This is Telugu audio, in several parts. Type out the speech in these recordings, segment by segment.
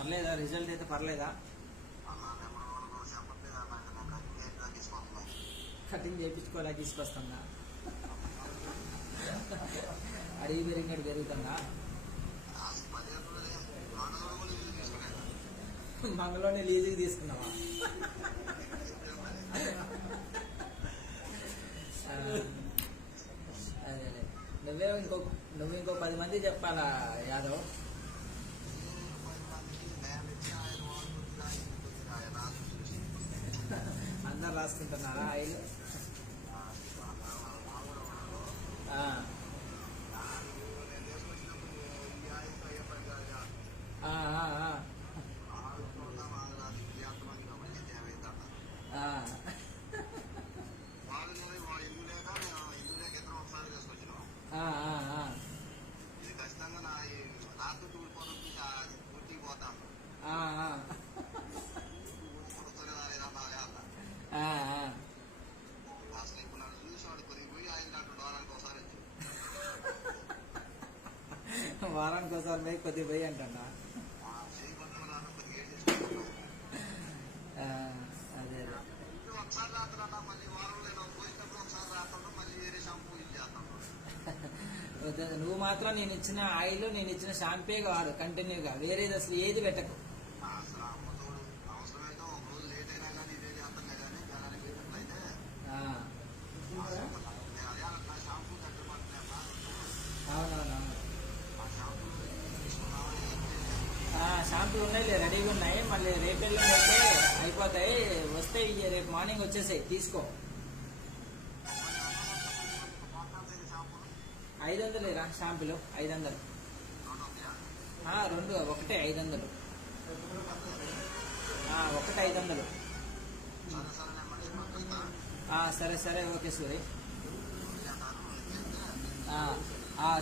పర్లేదా? రిజల్ట్ అయితే పర్లేదా? కటింగ్ చేయించుకోలే తీసుకొస్తున్నా. అడిగి పెరిగినట్టు పెరుగుతుందా? మంగళలోనే లీజుకి తీసుకున్నావా? అదే నువ్వు ఇంకో 10 మంది చెప్పాలా యాదవ్? అందరు రాసుకుంటున్నారా ఆయిల్? వారానికి ఒకసారి పోయి కొద్దిగా పోయి అంటా. అదే నువ్వు మాత్రం నేను ఇచ్చిన ఆయిల్ నేను ఇచ్చిన షాంపే వాడు కంటిన్యూగా, వేరేది అసలు ఏది పెట్టకు. అవునవునవును, షాంపులు ఉన్నాయి, రెడీగా ఉన్నాయి. మళ్ళీ రేపెళ్ళి అయితే అయిపోతాయి, వస్తే రేపు మార్నింగ్ వచ్చేసాయి తీసుకో. 500 రా షాంపులు, 500. 2 ఒకటే 500, ఒకటి 500. సరే సరే, ఓకే సూరి.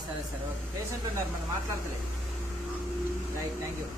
సరే సరే, ఓకే. పేషెంట్ ఉన్నారు, మనం మాట్లాడతలే. Right, thank you.